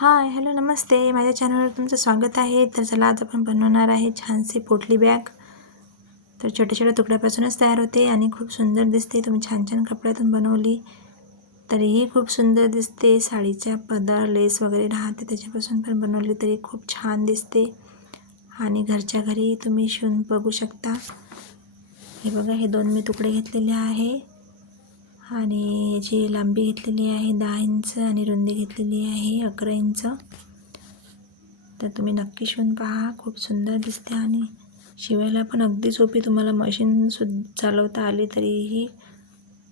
Hi hello नमस्ते. माझ्या चॅनलवर तुमचं स्वागत आहे. तर चला आज आपण बनवणार आहे छानशी पोटली बॅग. तर छोट्या छोट्या तुकड्यापासूनच तयार होते आणि खूप सुंदर दिसते. तुम्ही छान छान कपड्यातून बनवली. तरीही खूप सुंदर दिसते. साडीच्या पदर लेस वगैरे राहते. त्याच्यापासून पण बनवली तरी खूप छान दिसते. आणि घरच्या घरी तुम्ही शिवून बघू शकता. हे बघा हे दोन मी तुकडे घेतलेले आहे. आणि याची लांबी घेतलेली आहे दहा इंच आणि रुंदी घेतलेली आहे अकरा इंच. तर तुम्ही नक्की शिवून पहा खूप सुंदर दिसते आणि शिवायला पण अगदी सोपी. तुम्हाला मशीन सुद्धा चालवता आली तरीही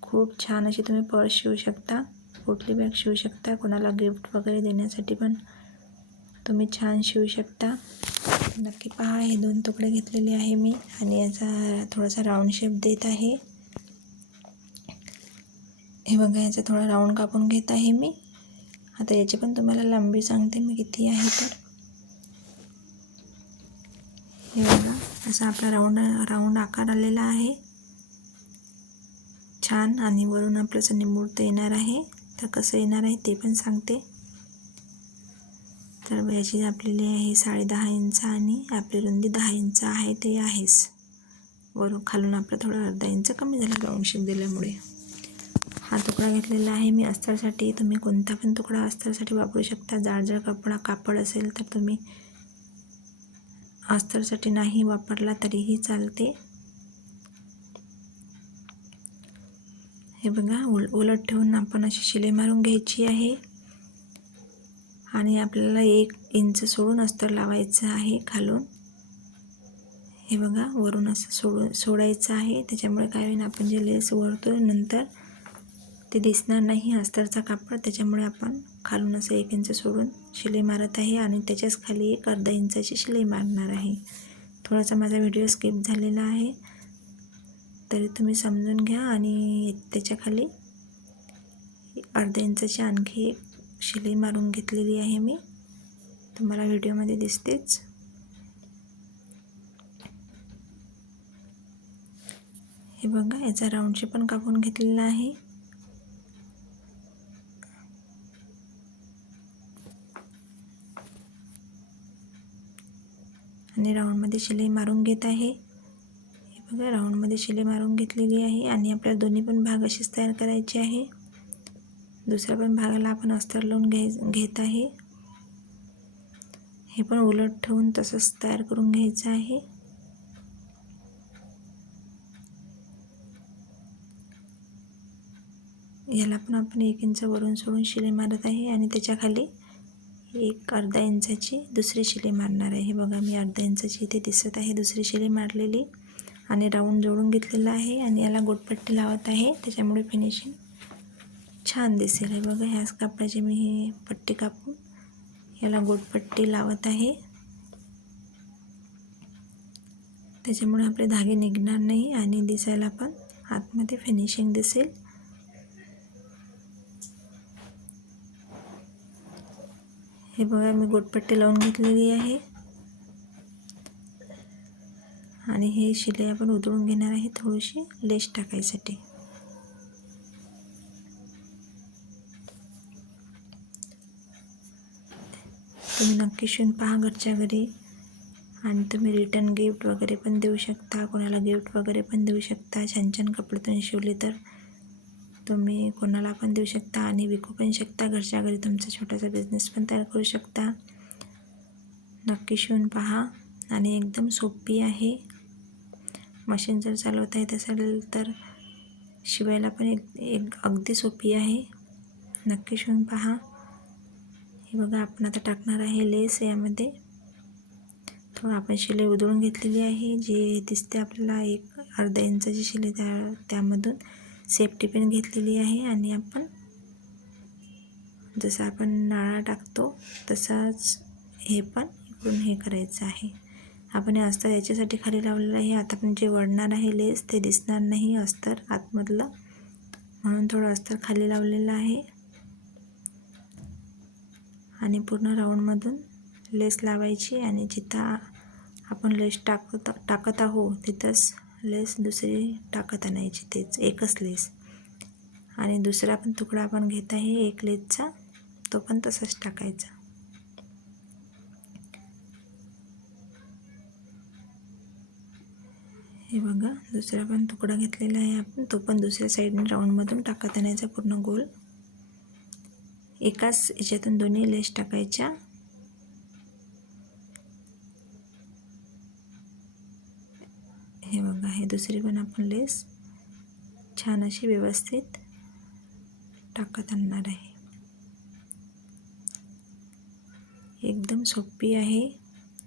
खूप छान अशी तुम्ही पर्स शिवू शकता कुठली बॅग शिवू शकता कोणाला गिफ्ट वगैरे देण्यासाठी पण तुम्ही छान शिवू शकता. नक्की पहा हे दोन तुकडे घेतलेले आहे मी आणि याचा थोडासा राऊंड शेप देत आहे. हे बघा याचा थोडा राऊंड कापून घेत आहे मी. आता याची पण तुम्हाला लांबी सांगते मी किती आहे तर. हे बघा असा आपला राऊंड राऊंड आकार आलेला आहे. छान आणि वरून आपलं असं निमुळतं येणार आहे. तर कसं येणार आहे ते पण सांगते. तर याची आपलेली आहे साडे दहा इंच आणि आपली रुंदी दहा इंच आहे ते आहेच. वरून खालून आपलं थोडं अर्धा इंच कमी झालं राऊंड शेप दिल्यामुळे. हा तुकडा घेतलेला आहे. मी अस्तरसाठी तुम्ही कोणता पण तुकडा अस्तरसाठी वापरू शकता. जाडजड कपडा कापड असेल तर तुम्ही अस्तरसाठी नाही वापरला तरीही चालते. हे बघा उल उलट ठेवून आपण अशी शिलाई मारून घ्यायची आहे. आणि आपल्याला एक इंच सोडून अस्तर लावायचं आहे खालून. हे बघा वरून असं सोडून सोडायचं आहे. त्याच्यामुळे काय होईल आपण जे लेस वरतो नंतर ते दिसणार नाही अस्तरचा कापड. त्याच्यामुळे आपण खालून असं एक इंच सोडून शिलाई मारत आहे आणि त्याच्याच खाली एक अर्धा इंचाची शिलाई मारणार आहे. थोडासा माझा व्हिडिओ स्किप झालेला आहे. तरी तुम्ही समजून घ्या आणि त्याच्याखाली अर्धा इंचाची आणखी एक शिलाई मारून घेतलेली आहे मी. तुम्हाला व्हिडिओमध्ये दिसतेच. हे बघा याचा राऊंडशी पण कापून घेतलेला आहे. आणि राऊंडमध्ये शिलाई मारून घेत आहे. हे बघा राऊंडमध्ये शिलाई मारून घेतलेली आहे आणि आपल्याला दोन्ही पण भाग असेच तयार करायचे आहे. दुसऱ्या पण भागाला आपण अस्तर लावून घ्याय घेत आहे. हे पण उलट ठेवून तसंच तयार करून घ्यायचं आहे. याला पण आपण एक इंच वरून सोडून शिलाई मारत आहे आणि त्याच्याखाली एक अर्धा इंचाची दुसरी शिलाई मारणार आहे. हे बघा मी अर्धा इंचाची इथे दिसत आहे. दुसरी शिलाई मारलेली आणि राऊंड जोडून घेतलेला आहे आणि याला गोटपट्टी लावत आहे. त्याच्यामुळे फिनिशिंग छान दिसेल. हे बघा ह्याच कापडाची मी हे पट्टी कापून याला गोटपट्टी लावत आहे. त्याच्यामुळे आपले धागे निघणार नाही आणि दिसायला पण आतमध्ये फिनिशिंग दिसेल. हे बघा मी गोटपट्टी लावून घेतलेली आहे. आणि हे शिलाई आपण उधळून घेणार आहे थोडीशी लेस टाकायसाठी. तुम्ही नक्की शिवून पहा घरच्या घरी. आणि तुम्ही रिटर्न गिफ्ट वगैरे पण देऊ शकता. कोणाला गिफ्ट वगैरे पण देऊ शकता. छान छान कपडे तुम्ही शिवले तर. तुम्ही कोणाला पण देऊ शकता आणि विकू पण शकता. घरच्या घरी तुमचा छोटासा बिझनेस पण तयार करू शकता. नक्की शिवून पहा आणि एकदम सोपी आहे. मशीन जर चालवता येत असेल तर शिवायला पण एक एक अगदी सोपी आहे. नक्की शिवून पहा. हे बघा आपण आता टाकणार आहे लेस यामध्ये. थोडं आपण शिलाई उधळून घेतलेली आहे. जे दिसते आपल्याला एक अर्धा इंचाची शिलाई त्या त्यामधून. सेफ्टी पिन घेतलेली आहे आणि आपण जसं आपण नाळा टाकतो तसाच हे पण इकडून हे करायचं आहे. आपण हे अस्तर याच्यासाठी खाली लावलेलं आहे. आता आपण जे वळणार आहे लेस ते दिसणार नाही अस्तर आतमधलं. म्हणून थोडं अस्तर खाली लावलेलं आहे. आणि पूर्ण राऊंडमधून लेस लावायची आणि जिथं आपण लेस टाकत टाकत आहो तिथंच लेस दुसरी टाकत आणायची तेच एकच लेस. आणि दुसरा पण तुकडा आपण घेत आहे एक लेसचा तो पण तसाच टाकायचा. हे बघा दुसरा पण तुकडा घेतलेला आहे आपण तो पण दुसऱ्या साईडने राऊंडमधून टाकत आणायचा पूर्ण गोल. एकाच याच्यातून दोन्ही लेस टाकायच्या. आहे. दुसरी पण आपण लेस छान अशी व्यवस्थित टाकत आणणार आहे. एकदम सोपी आहे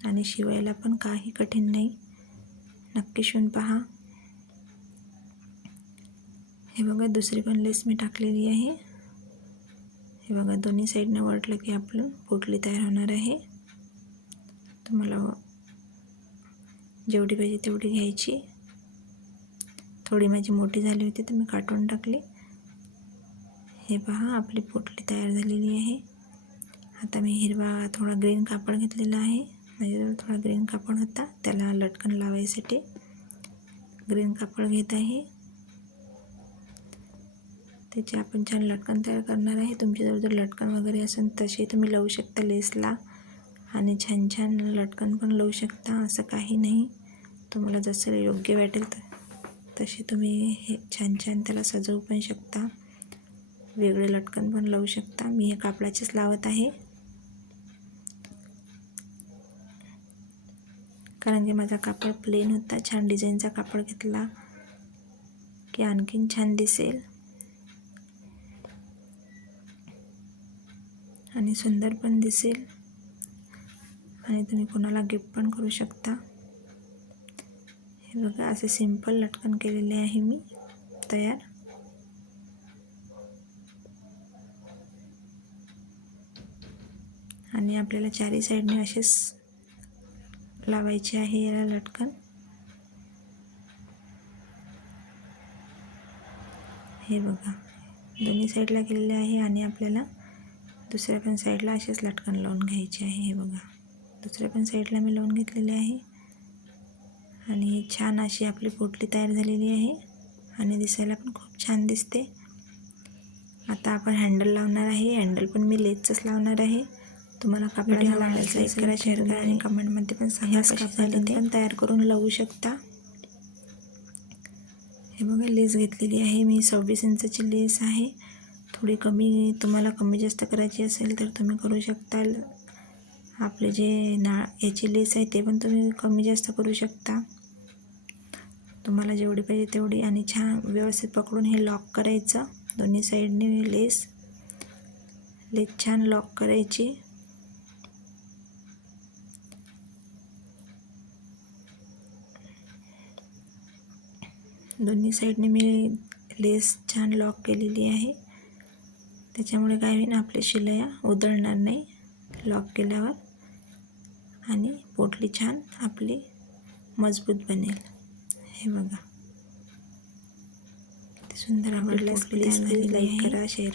आणि शिवायला पण काही कठीण नाही. नक्की शिवून पहा. हे बघा दुसरी पण लेस मी टाकलेली आहे. हे बघा दोन्ही साईडनं वाटलं की आपलं पोटली तयार होणार आहे. तुम्हाला जेवढी पाहिजे तेवढी घ्यायची. थोडी माझी मोठी झाली होती तर मी काटून टाकली. हे पहा आपली पोटली तयार झालेली आहे. आता मी हिरवा थोडा ग्रीन कापड घेतलेला आहे. माझ्याजवळ थोडा ग्रीन कापड होता त्याला लटकन लावायसाठी ग्रीन कापड घेत आहे. त्याचे आपण छान लटकन तयार करणार आहे. तुमच्याजवळ जर लटकन वगैरे असेल तसे तुम्ही लावू शकता लेसला. आणि छान छान लटकन पण लावू शकता असं काही नाही. तुम्हाला जसं योग्य वाटेल तर तसे तुम्ही हे छान छान त्याला सजवू पण शकता. वेगळे लटकन पण लावू शकता. मी हे कापडाचेच लावत आहे. कारण की माझा कापड प्लेन होता. छान डिझाईनचा कापड घेतला की आणखीन छान दिसेल. आणि सुंदर पण दिसेल. आणि तुम्ही कोणाला गिफ्ट पण करू शकता. हे बघा असे सिंपल लटकन केलेले आहे मी. तयार. आणि आपल्याला चारही साईडने असेच लावायचे आहे याला लटकन. हे बघा दोन्ही साईडला केलेले आहे आणि आपल्याला दुसऱ्या पण साईडला असेच लटकन लावून घ्यायचे आहे. हे बघा दुसऱ्या पण साईडला मी लावून घेतलेले आहे. आणि छान अशी आपली पोटली तयार झालेली आहे आणि दिसायला पण खूप छान दिसते. आता आपण हँडल लावणार आहे. हँडल पण मी लेसचंच लावणार आहे. तुम्हाला कापडाचा लावायचा लाईक करा शेअर करा आणि कमेंटमध्ये पण सांगा ते पण तयार करून लावू शकता. हे बघा लेस घेतलेली आहे. मी सव्वीस इंचाची लेस आहे. थोडी कमी तुम्हाला कमी जास्त करायची असेल तर तुम्ही करू शकता आपले जे ना याची लेस आहे ते पण तुम्ही कमी जास्त करू शकता. तुम्हाला जेवढी पाहिजे तेवढी आणि छान व्यवस्थित पकडून हे लॉक करायचं. दोन्ही साईडने लेस लेस छान लॉक करायची. दोन्ही साईडने मी लेस छान लॉक केलेली आहे. त्याच्यामुळे काय होईल आपल्या शिलया उधळणार नाही लॉक केल्यावर. आणि पोटली छान आपली मजबूत बनेल. हे बघा. किती सुंदर आवडल्यास प्लीज प्लीज लाईक करा शेअर